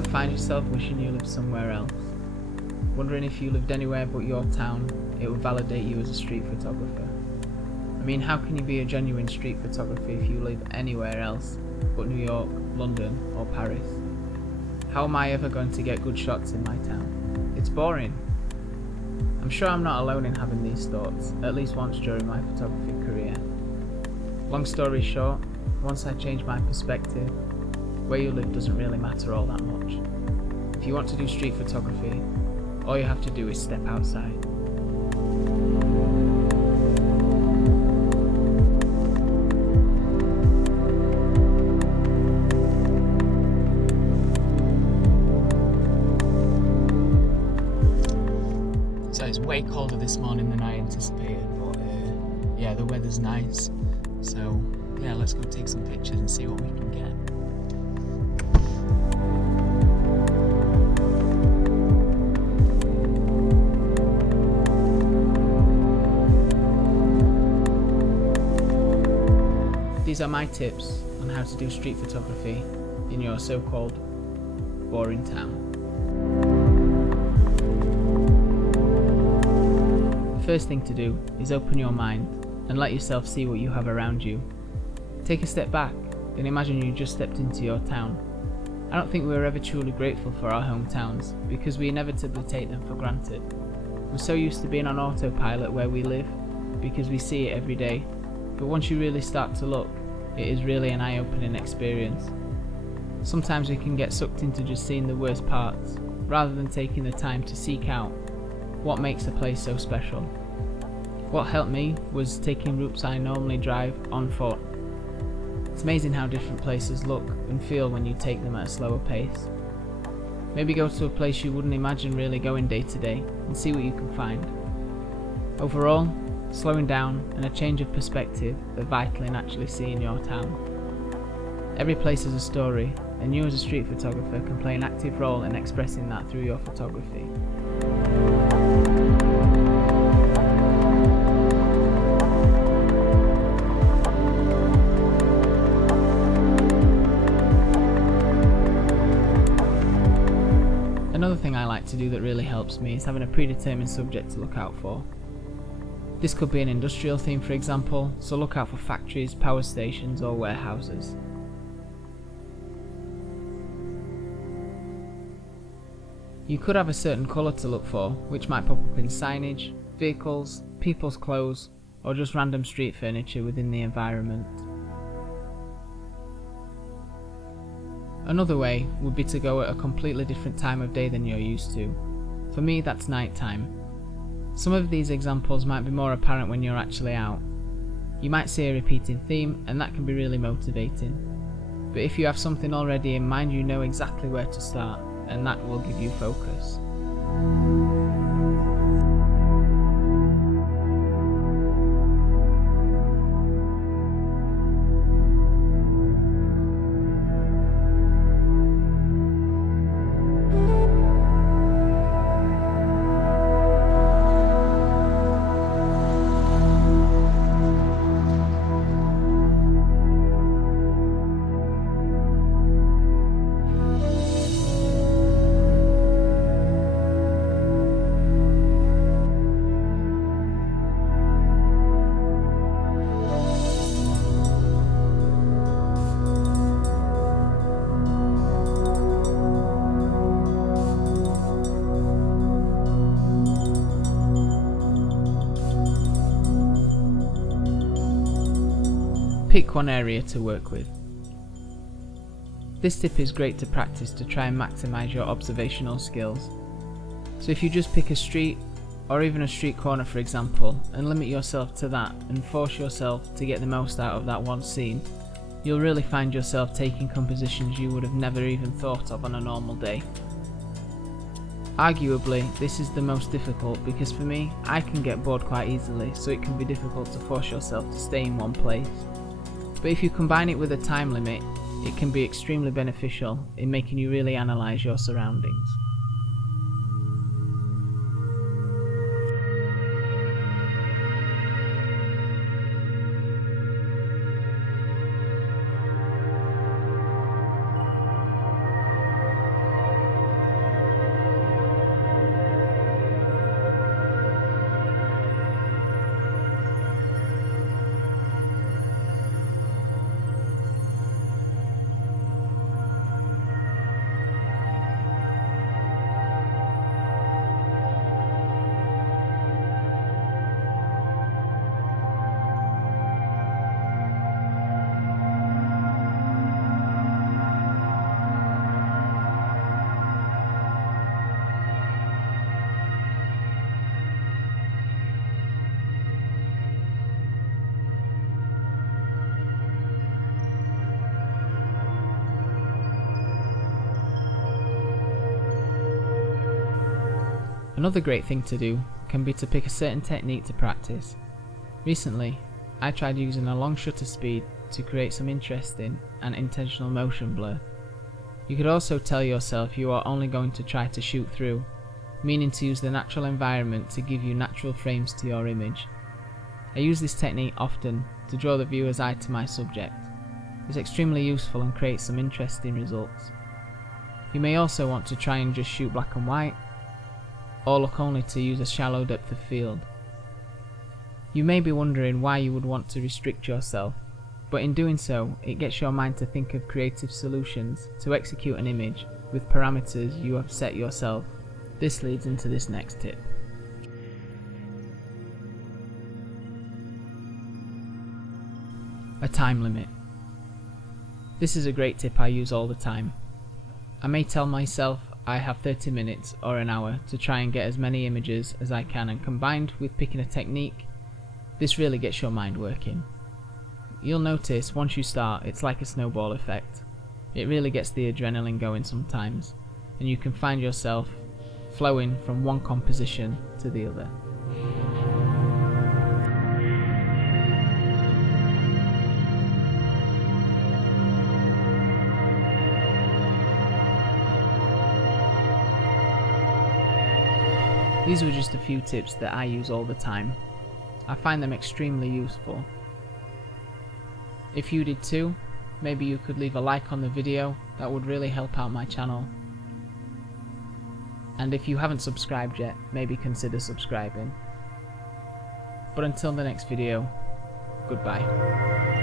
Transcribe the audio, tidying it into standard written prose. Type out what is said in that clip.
ever find yourself wishing you lived somewhere else? Wondering if you lived anywhere but your town, it would validate you as a street photographer? I mean, how can you be a genuine street photographer if you live anywhere else but New York, London or Paris? How am I ever going to get good shots in my town? It's boring. I'm sure I'm not alone in having these thoughts, at least once during my photography career. Long story short, once I changed my perspective, where you live doesn't really matter all that much. If you want to do street photography, all you have to do is step outside. So it's way colder this morning than I anticipated, but yeah, the weather's nice. So yeah, let's go take some pictures and see what we can get. These are my tips on how to do street photography in your so-called boring town. The first thing to do is open your mind and let yourself see what you have around you. Take a step back and imagine you just stepped into your town. I don't think we're ever truly grateful for our hometowns because we inevitably take them for granted. We're so used to being on autopilot where we live because we see it every day, but once you really start to look, it is really an eye-opening experience. Sometimes we can get sucked into just seeing the worst parts rather than taking the time to seek out what makes a place so special. What helped me was taking routes I normally drive on foot. It's amazing how different places look and feel when you take them at a slower pace. Maybe go to a place you wouldn't imagine really going day to day and see what you can find. Overall, slowing down and a change of perspective are vital in actually seeing your town. Every place has a story, and you as a street photographer can play an active role in expressing that through your photography. Another thing I like to do that really helps me is having a predetermined subject to look out for. This could be an industrial theme, for example, so look out for factories, power stations or warehouses. You could have a certain colour to look for, which might pop up in signage, vehicles, people's clothes, or just random street furniture within the environment. Another way would be to go at a completely different time of day than you're used to. For me, that's night time. Some of these examples might be more apparent when you're actually out. You might see a repeating theme, and that can be really motivating. But if you have something already in mind, you know exactly where to start, and that will give you focus. Pick one area to work with. This tip is great to practice to try and maximise your observational skills. So if you just pick a street, or even a street corner for example, and limit yourself to that and force yourself to get the most out of that one scene, you'll really find yourself taking compositions you would have never even thought of on a normal day. Arguably, this is the most difficult because for me, I can get bored quite easily, so it can be difficult to force yourself to stay in one place. But if you combine it with a time limit, it can be extremely beneficial in making you really analyse your surroundings. Another great thing to do can be to pick a certain technique to practice. Recently, I tried using a long shutter speed to create some interesting and intentional motion blur. You could also tell yourself you are only going to try to shoot through, meaning to use the natural environment to give you natural frames to your image. I use this technique often to draw the viewer's eye to my subject. It's extremely useful and creates some interesting results. You may also want to try and just shoot black and white, or look only to use a shallow depth of field. You may be wondering why you would want to restrict yourself, but in doing so, it gets your mind to think of creative solutions to execute an image with parameters you have set yourself. This leads into this next tip. A time limit. This is a great tip I use all the time. I may tell myself I have 30 minutes or an hour to try and get as many images as I can, and combined with picking a technique, this really gets your mind working. You'll notice once you start, it's like a snowball effect. It really gets the adrenaline going sometimes, and you can find yourself flowing from one composition to the other. These were just a few tips that I use all the time. I find them extremely useful. If you did too, maybe you could leave a like on the video, that would really help out my channel. And if you haven't subscribed yet, maybe consider subscribing. But until the next video, goodbye.